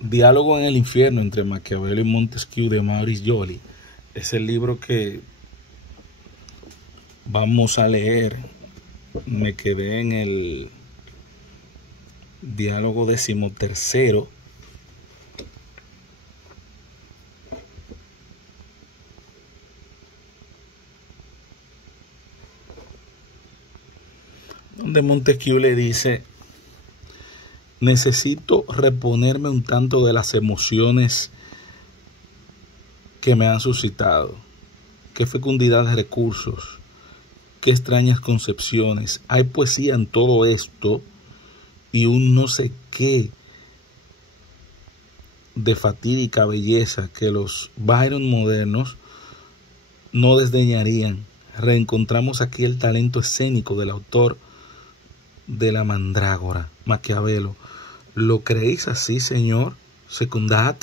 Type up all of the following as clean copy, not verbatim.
Diálogo en el infierno entre Maquiavelo y Montesquieu de Maurice Joly es el libro que vamos a leer. Me quedé en el diálogo 13º, donde Montesquieu le dice: necesito reponerme un tanto de las emociones que me han suscitado. Qué fecundidad de recursos, qué extrañas concepciones. Hay poesía en todo esto y un no sé qué de fatídica belleza que los Byron modernos no desdeñarían. Reencontramos aquí el talento escénico del autor de la Mandrágora, Maquiavelo. ¿Lo creéis así, señor? Secundad.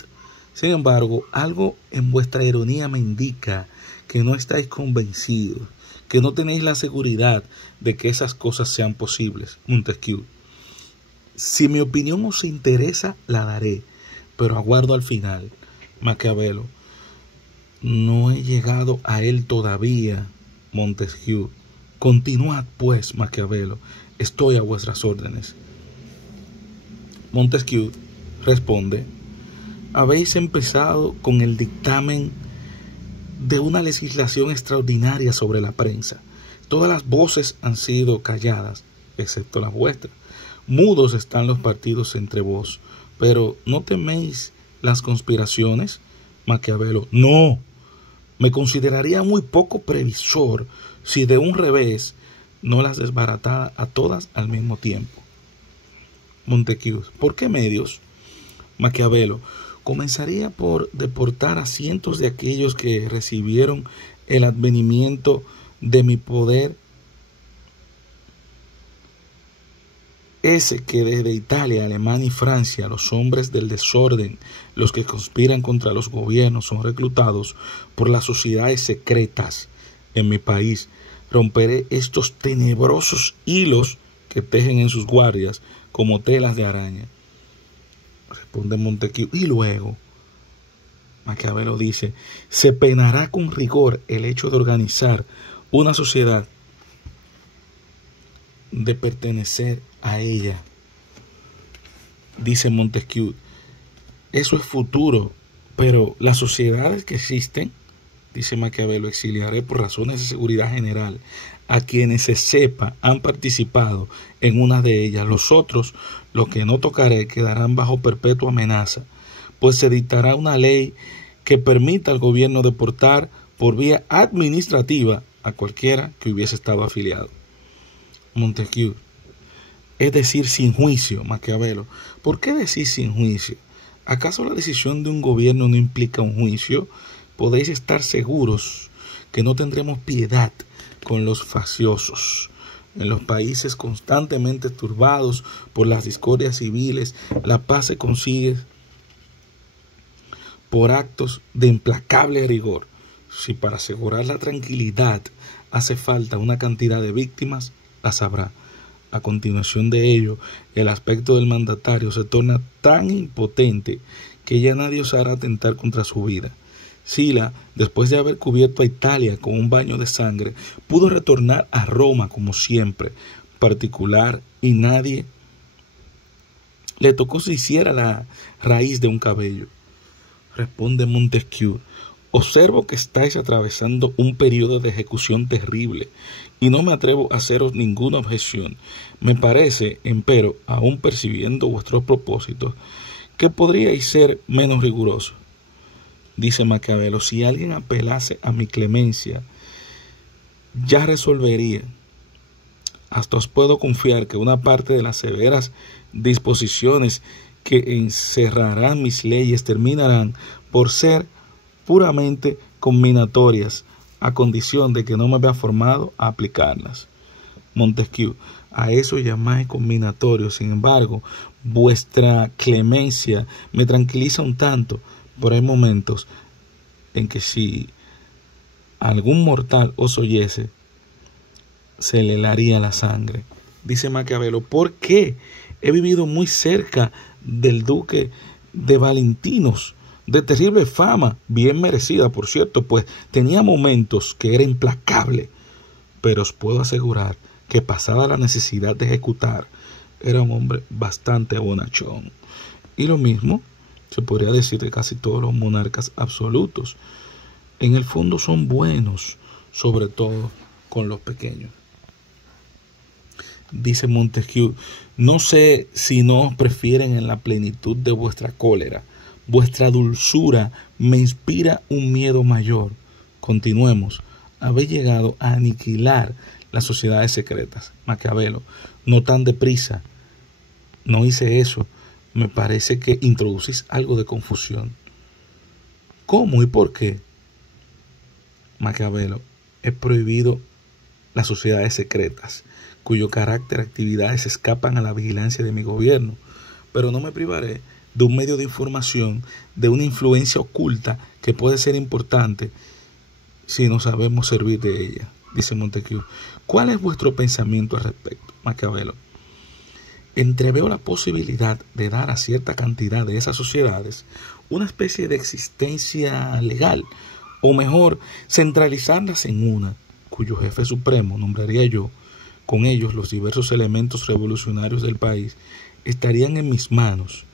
Sin embargo, algo en vuestra ironía me indica que no estáis convencidos, que no tenéis la seguridad de que esas cosas sean posibles. Montesquieu: si mi opinión os interesa, la daré, pero aguardo al final. Maquiavelo: no he llegado a él todavía. Montesquieu: continuad pues, Maquiavelo, estoy a vuestras órdenes. Montesquieu responde: habéis empezado con el dictamen de una legislación extraordinaria sobre la prensa. Todas las voces han sido calladas, excepto las vuestras. Mudos están los partidos entre vos, pero ¿no teméis las conspiraciones? Maquiavelo: no, me consideraría muy poco previsor si de un revés no las desbaratara a todas al mismo tiempo. Montesquieu: ¿por qué medios? Maquiavelo: comenzaría por deportar a cientos de aquellos que recibieron el advenimiento de mi poder, ese que desde Italia, Alemania y Francia los hombres del desorden, los que conspiran contra los gobiernos, son reclutados por las sociedades secretas en mi país. Romperé estos tenebrosos hilos que tejen en sus guardias como telas de araña. Responde Montesquieu: y luego, Maquiavelo dice: se penará con rigor el hecho de organizar una sociedad, de pertenecer a ella. Dice Montesquieu: eso es futuro, pero las sociedades que existen, dice Maquiavelo, exiliaré por razones de seguridad general a quienes se sepa han participado en una de ellas. Los otros, los que no tocaré, quedarán bajo perpetua amenaza, pues se dictará una ley que permita al gobierno deportar por vía administrativa a cualquiera que hubiese estado afiliado. Montesquieu: es decir, sin juicio. Maquiavelo: ¿por qué decir sin juicio? ¿Acaso la decisión de un gobierno no implica un juicio? Podéis estar seguros que no tendremos piedad con los facciosos. En los países constantemente turbados por las discordias civiles, la paz se consigue por actos de implacable rigor. Si para asegurar la tranquilidad hace falta una cantidad de víctimas, las habrá. A continuación de ello, el aspecto del mandatario se torna tan impotente que ya nadie osará atentar contra su vida. Sila, después de haber cubierto a Italia con un baño de sangre, pudo retornar a Roma como siempre, particular, y nadie le tocó si hiciera la raíz de un cabello. Responde Montesquieu: observo que estáis atravesando un periodo de ejecución terrible y no me atrevo a haceros ninguna objeción. Me parece, empero, aún percibiendo vuestros propósitos, que podríais ser menos rigurosos. Dice Maquiavelo: si alguien apelase a mi clemencia, ya resolvería. Hasta os puedo confiar que una parte de las severas disposiciones que encerrarán mis leyes terminarán por ser puramente combinatorias, a condición de que no me vea formado a aplicarlas. Montesquieu: a eso llamáis combinatorio. Sin embargo, vuestra clemencia me tranquiliza un tanto, pero hay momentos en que si algún mortal os oyese, se le helaría la sangre. Dice Maquiavelo: ¿por qué? He vivido muy cerca del duque de Valentinos, de terrible fama, bien merecida, por cierto, pues tenía momentos que era implacable, pero os puedo asegurar que pasada la necesidad de ejecutar, era un hombre bastante bonachón. Y lo mismo se podría decir de casi todos los monarcas absolutos. En el fondo son buenos, sobre todo con los pequeños. Dice Montesquieu, no sé si no os prefieren en la plenitud de vuestra cólera. Vuestra dulzura me inspira un miedo mayor. Continuemos. Habéis llegado a aniquilar las sociedades secretas. Maquiavelo, no tan deprisa. No hice eso. Me parece que introducís algo de confusión. ¿Cómo y por qué? Maquiavelo, he prohibido las sociedades secretas, cuyo carácter y actividades escapan a la vigilancia de mi gobierno, pero no me privaré de un medio de información, de una influencia oculta que puede ser importante si no sabemos servir de ella, dice Montesquieu. ¿Cuál es vuestro pensamiento al respecto, Maquiavelo? Entreveo la posibilidad de dar a cierta cantidad de esas sociedades una especie de existencia legal, o mejor, centralizarlas en una, cuyo jefe supremo nombraría yo. Con ellos los diversos elementos revolucionarios del país estarían en mis manos.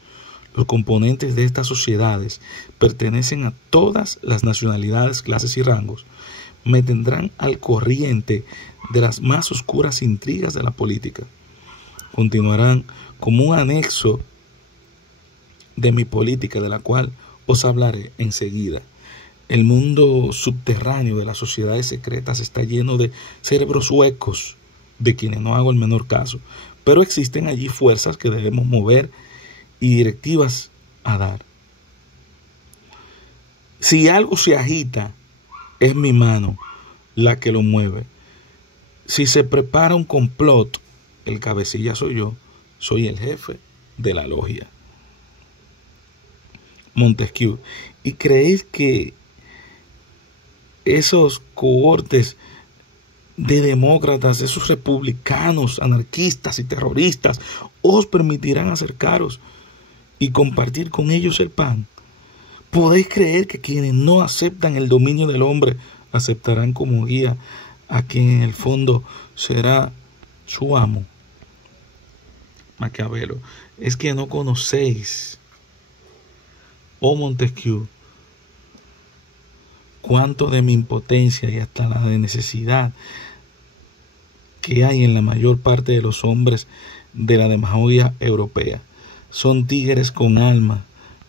Los componentes de estas sociedades pertenecen a todas las nacionalidades, clases y rangos. Me tendrán al corriente de las más oscuras intrigas de la política. Continuarán como un anexo de mi política, de la cual os hablaré enseguida. El mundo subterráneo de las sociedades secretas está lleno de cerebros huecos, de quienes no hago el menor caso, pero existen allí fuerzas que debemos mover y directivas a dar. Si algo se agita, es mi mano la que lo mueve. Si se prepara un complot, el cabecilla soy yo, soy el jefe de la logia. Montesquieu, ¿y creéis que esos cohortes de demócratas, esos republicanos, anarquistas y terroristas, os permitirán acercaros y compartir con ellos el pan? ¿Podéis creer que quienes no aceptan el dominio del hombre aceptarán como guía a quien en el fondo será su amo? Maquiavelo, es que no conocéis, oh Montesquieu, cuánto de mi impotencia y hasta la de necesidad que hay en la mayor parte de los hombres de la demagogia europea. Son tigres con alma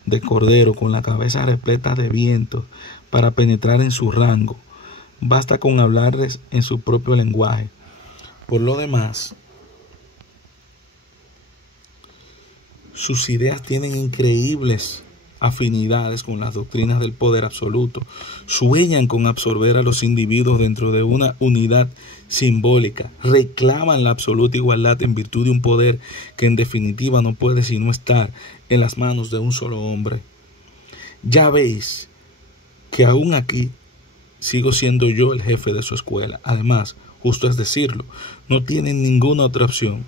de cordero, con la cabeza repleta de viento para penetrar en su rango. Basta con hablarles en su propio lenguaje. Por lo demás, sus ideas tienen increíbles afinidades con las doctrinas del poder absoluto. Sueñan con absorber a los individuos dentro de una unidad simbólica. Reclaman la absoluta igualdad en virtud de un poder que en definitiva no puede sino estar en las manos de un solo hombre. Ya veis que aún aquí sigo siendo yo el jefe de su escuela. Además, justo es decirlo, no tienen ninguna otra opción.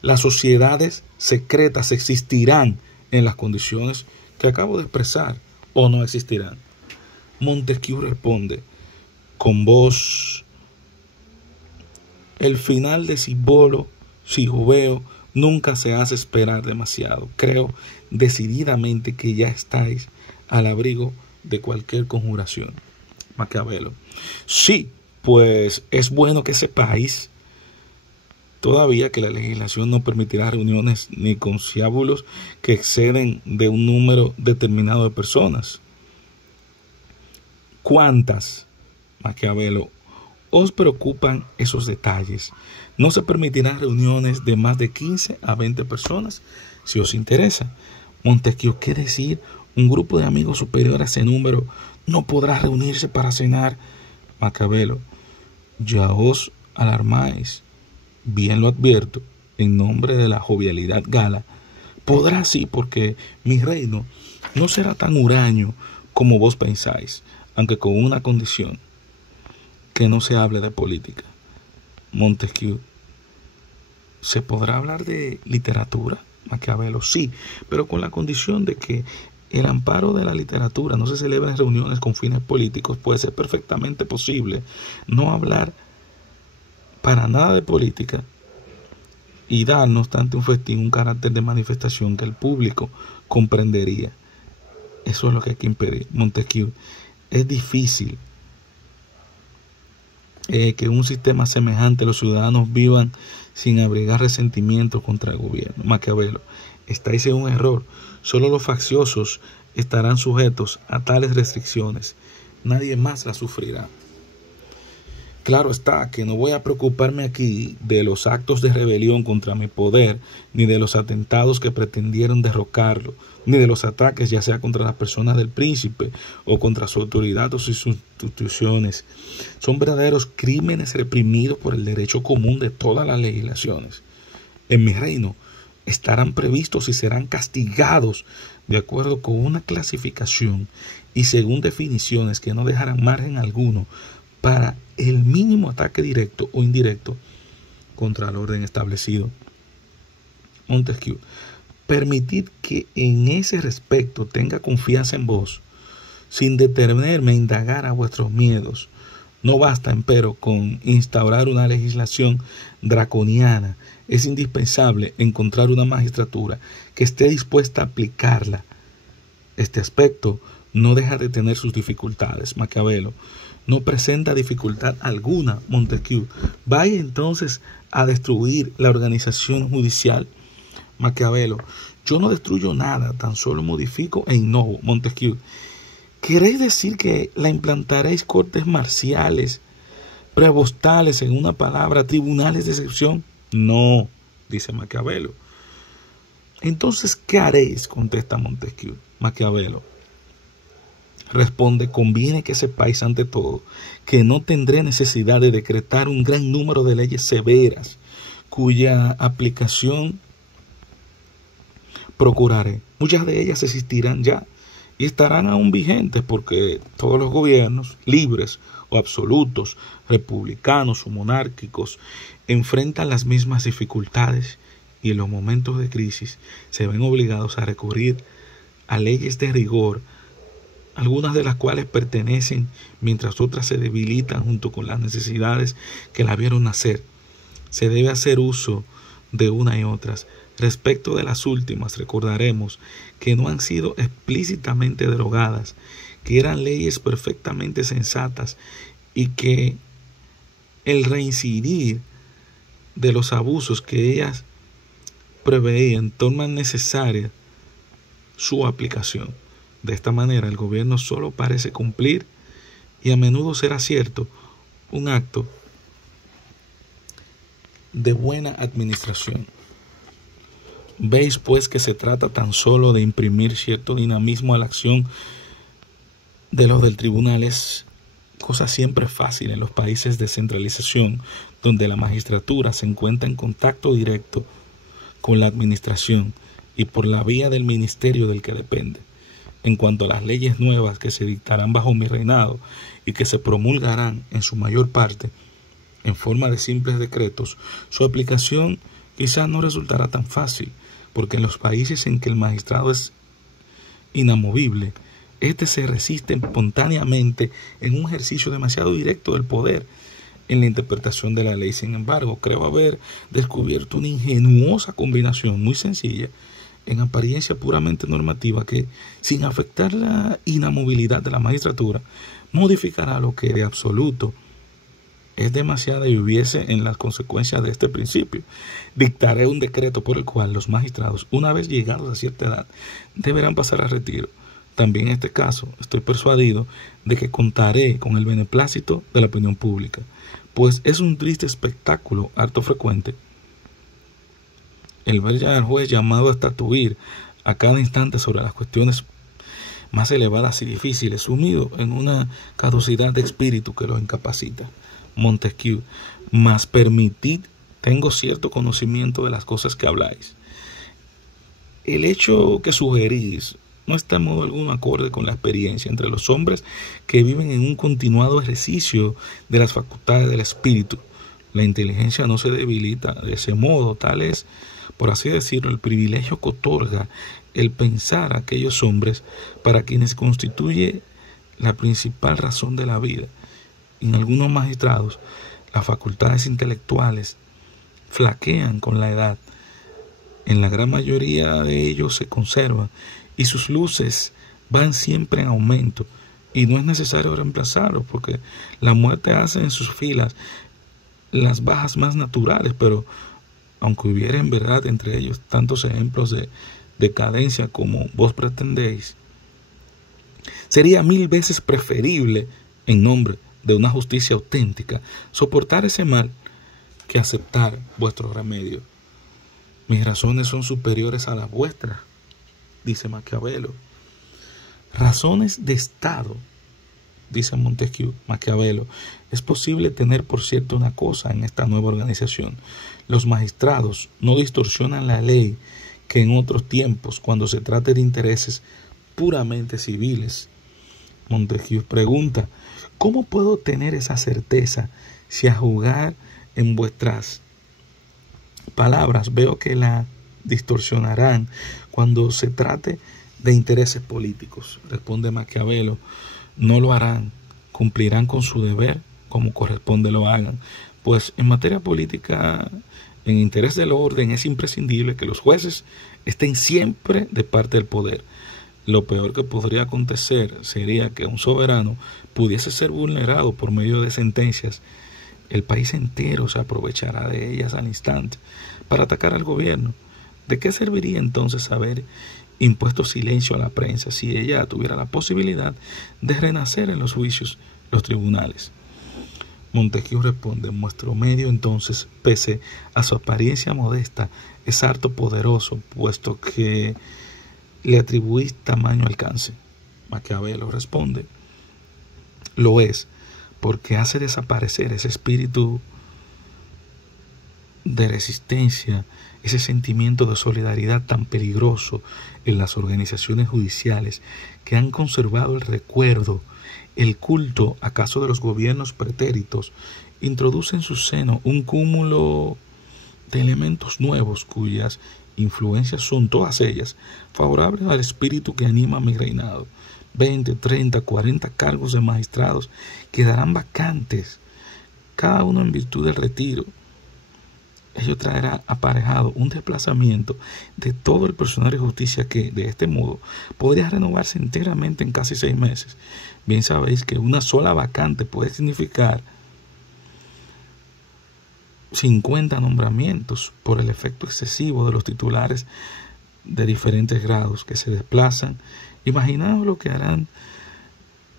Las sociedades secretas existirán en las condiciones que acabo de expresar, o no existirán. Montesquieu responde con voz: el final de Cibolo, Sigubeo, nunca se hace esperar demasiado. Creo decididamente que ya estáis al abrigo de cualquier conjuración. Maquiavelo, sí, pues es bueno que sepáis todavía que la legislación no permitirá reuniones ni conciliábulos que exceden de un número determinado de personas. ¿Cuántas, Maquiavelo, os preocupan esos detalles? No se permitirán reuniones de más de 15 a 20 personas si os interesa. Montesquieu, ¿qué decir? Un grupo de amigos superior a ese número no podrá reunirse para cenar. Maquiavelo, ya os alarmáis. Bien lo advierto, en nombre de la jovialidad gala. Podrá sí, porque mi reino no será tan huraño como vos pensáis, aunque con una condición: que no se hable de política. Montesquieu, ¿se podrá hablar de literatura? Maquiavelo, sí, pero con la condición de que el amparo de la literatura no se celebra en reuniones con fines políticos. Puede ser perfectamente posible no hablar para nada de política y dar, no obstante, un festín, un carácter de manifestación que el público comprendería. Eso es lo que hay que impedir. Montesquieu, es difícil que un sistema semejante los ciudadanos vivan sin abrigar resentimientos contra el gobierno. Maquiavelo, estáis en un error. Solo los facciosos estarán sujetos a tales restricciones. Nadie más las sufrirá. Claro está que no voy a preocuparme aquí de los actos de rebelión contra mi poder, ni de los atentados que pretendieron derrocarlo, ni de los ataques ya sea contra las personas del príncipe o contra su autoridad o sus instituciones. Son verdaderos crímenes reprimidos por el derecho común de todas las legislaciones. En mi reino estarán previstos y serán castigados de acuerdo con una clasificación y según definiciones que no dejarán margen alguno para el mínimo ataque directo o indirecto contra el orden establecido. Montesquieu, permitid que en ese respecto tenga confianza en vos, sin detenerme a indagar a vuestros miedos. No basta, empero, con instaurar una legislación draconiana. Es indispensable encontrar una magistratura que esté dispuesta a aplicarla. Este aspecto no deja de tener sus dificultades. Maquiavelo, no presenta dificultad alguna. Montesquieu, vaya entonces a destruir la organización judicial. Maquiavelo, yo no destruyo nada, tan solo modifico e innovo. Montesquieu, ¿queréis decir que la implantaréis cortes marciales, prebostales, en una palabra, tribunales de excepción? No, dice Maquiavelo. Entonces, ¿qué haréis? Contesta Montesquieu. Maquiavelo responde, conviene que sepáis ante todo que no tendré necesidad de decretar un gran número de leyes severas, cuya aplicación procuraré. Muchas de ellas existirán ya y estarán aún vigentes porque todos los gobiernos, libres o absolutos, republicanos o monárquicos, enfrentan las mismas dificultades y en los momentos de crisis se ven obligados a recurrir a leyes de rigor, algunas de las cuales pertenecen mientras otras se debilitan junto con las necesidades que la vieron nacer. Se debe hacer uso de una y otras. Respecto de las últimas, recordaremos que no han sido explícitamente derogadas, que eran leyes perfectamente sensatas y que el reincidir de los abusos que ellas preveían tornan necesaria su aplicación. De esta manera, el gobierno solo parece cumplir, y a menudo será cierto, un acto de buena administración. Veis pues que se trata tan solo de imprimir cierto dinamismo a la acción de los del tribunal. Es cosa siempre fácil en los países de centralización, donde la magistratura se encuentra en contacto directo con la administración y por la vía del ministerio del que depende. En cuanto a las leyes nuevas que se dictarán bajo mi reinado y que se promulgarán en su mayor parte en forma de simples decretos, su aplicación quizás no resultará tan fácil, porque en los países en que el magistrado es inamovible, éste se resiste espontáneamente en un ejercicio demasiado directo del poder en la interpretación de la ley. Sin embargo, creo haber descubierto una ingenuosa combinación muy sencilla, en apariencia puramente normativa, que, sin afectar la inamovilidad de la magistratura, modificará lo que de absoluto es demasiada y hubiese en las consecuencias de este principio. Dictaré un decreto por el cual los magistrados, una vez llegados a cierta edad, deberán pasar a retiro. También en este caso estoy persuadido de que contaré con el beneplácito de la opinión pública, pues es un triste espectáculo harto frecuente el ver ya al juez llamado a estatuir a cada instante sobre las cuestiones más elevadas y difíciles, sumido en una caducidad de espíritu que lo incapacita. Montesquieu, mas permitid, tengo cierto conocimiento de las cosas que habláis. El hecho que sugerís no está en modo alguno acorde con la experiencia entre los hombres que viven en un continuado ejercicio de las facultades del espíritu. La inteligencia no se debilita de ese modo, tal es por así decirlo, el privilegio que otorga el pensar a aquellos hombres para quienes constituye la principal razón de la vida. En algunos magistrados, las facultades intelectuales flaquean con la edad. En la gran mayoría de ellos se conservan y sus luces van siempre en aumento, y no es necesario reemplazarlos porque la muerte hace en sus filas las bajas más naturales. Pero aunque hubiera en verdad entre ellos tantos ejemplos de decadencia como vos pretendéis, sería 1000 veces preferible, en nombre de una justicia auténtica, soportar ese mal que aceptar vuestro remedio. Mis razones son superiores a las vuestras, dice Maquiavelo. Razones de Estado, dice Montesquieu. Maquiavelo: es posible tener por cierto una cosa en esta nueva organización: los magistrados no distorsionan la ley que en otros tiempos, cuando se trate de intereses puramente civiles. Montesquieu pregunta: ¿cómo puedo tener esa certeza si a juzgar en vuestras palabras veo que la distorsionarán cuando se trate de intereses políticos? Responde Maquiavelo: no lo harán, cumplirán con su deber como corresponde lo hagan, pues en materia política, en interés del orden, es imprescindible que los jueces estén siempre de parte del poder. Lo peor que podría acontecer sería que un soberano pudiese ser vulnerado por medio de sentencias. El país entero se aprovechará de ellas al instante para atacar al gobierno. ¿De qué serviría entonces haber impuesto silencio a la prensa si ella tuviera la posibilidad de renacer en los juicios, los tribunales? Montesquieu responde: vuestro medio entonces, pese a su apariencia modesta, es harto poderoso, puesto que le atribuís tamaño alcance. Maquiavelo responde: lo es, porque hace desaparecer ese espíritu de resistencia, ese sentimiento de solidaridad tan peligroso en las organizaciones judiciales, que han conservado el recuerdo, el culto acaso de los gobiernos pretéritos. Introduce en su seno un cúmulo de elementos nuevos cuyas influencias son todas ellas favorables al espíritu que anima mi reinado. 20, 30, 40 cargos de magistrados quedarán vacantes, cada uno en virtud del retiro. Ello traerá aparejado un desplazamiento de todo el personal de justicia que, de este modo, podría renovarse enteramente en casi 6 meses. Bien sabéis que una sola vacante puede significar 50 nombramientos por el efecto excesivo de los titulares de diferentes grados que se desplazan. Imaginaos lo que harán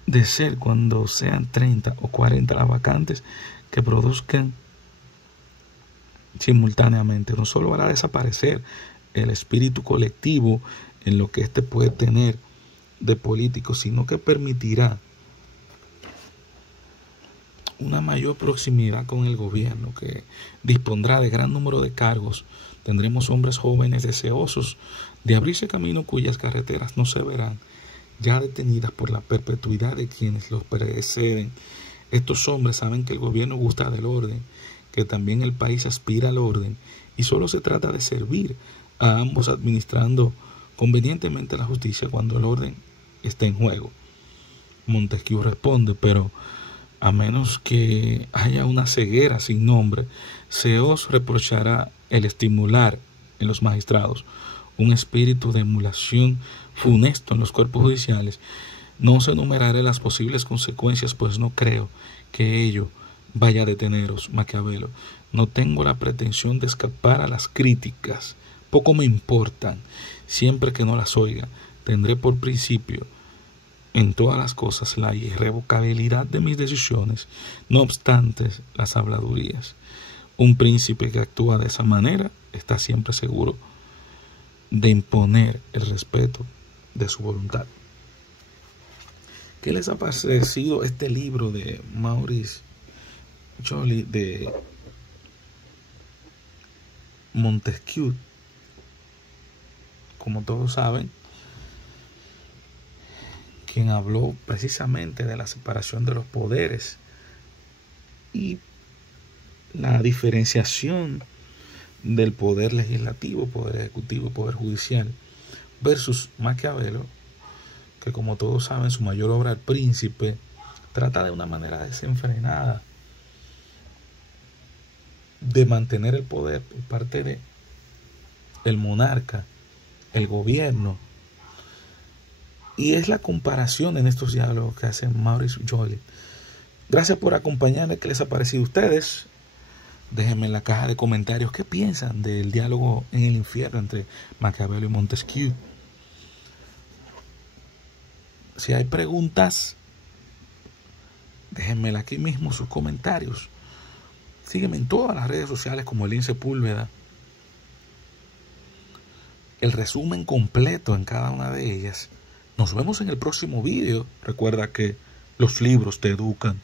de ser cuando sean 30 o 40 las vacantes que produzcan simultáneamente. No solo hará desaparecer el espíritu colectivo en lo que éste puede tener de político, sino que permitirá una mayor proximidad con el gobierno, que dispondrá de gran número de cargos. Tendremos hombres jóvenes deseosos de abrirse camino cuyas carreteras no se verán ya detenidas por la perpetuidad de quienes los preceden. Estos hombres saben que el gobierno gusta del orden, que también el país aspira al orden, y solo se trata de servir a ambos administrando convenientemente la justicia cuando el orden esté en juego. Montesquieu responde: pero a menos que haya una ceguera sin nombre, se os reprochará el estimular en los magistrados un espíritu de emulación funesto en los cuerpos judiciales. No os enumeraré las posibles consecuencias, pues no creo que ello vaya a deteneros. Maquiavelo: no tengo la pretensión de escapar a las críticas, poco me importan, siempre que no las oiga. Tendré por principio en todas las cosas la irrevocabilidad de mis decisiones, no obstante las habladurías. Un príncipe que actúa de esa manera está siempre seguro de imponer el respeto de su voluntad. ¿Qué les ha parecido este libro de Maurice Joly, de Montesquieu? Como todos saben, quien habló precisamente de la separación de los poderes y la diferenciación del poder legislativo, poder ejecutivo y poder judicial, versus Maquiavelo, que como todos saben, su mayor obra, El Príncipe, trata de una manera desenfrenada de mantener el poder por parte de el monarca, el gobierno. Y es la comparación en estos diálogos que hace Maurice Joly. Gracias por acompañarme. ¿Qué les ha parecido a ustedes? Déjenme en la caja de comentarios qué piensan del diálogo en el infierno entre Maquiavelo y Montesquieu. Si hay preguntas, déjenmela aquí mismo, sus comentarios. Sígueme en todas las redes sociales como Elín Sepúlveda. El resumen completo en cada una de ellas. Nos vemos en el próximo vídeo. Recuerda que los libros te educan.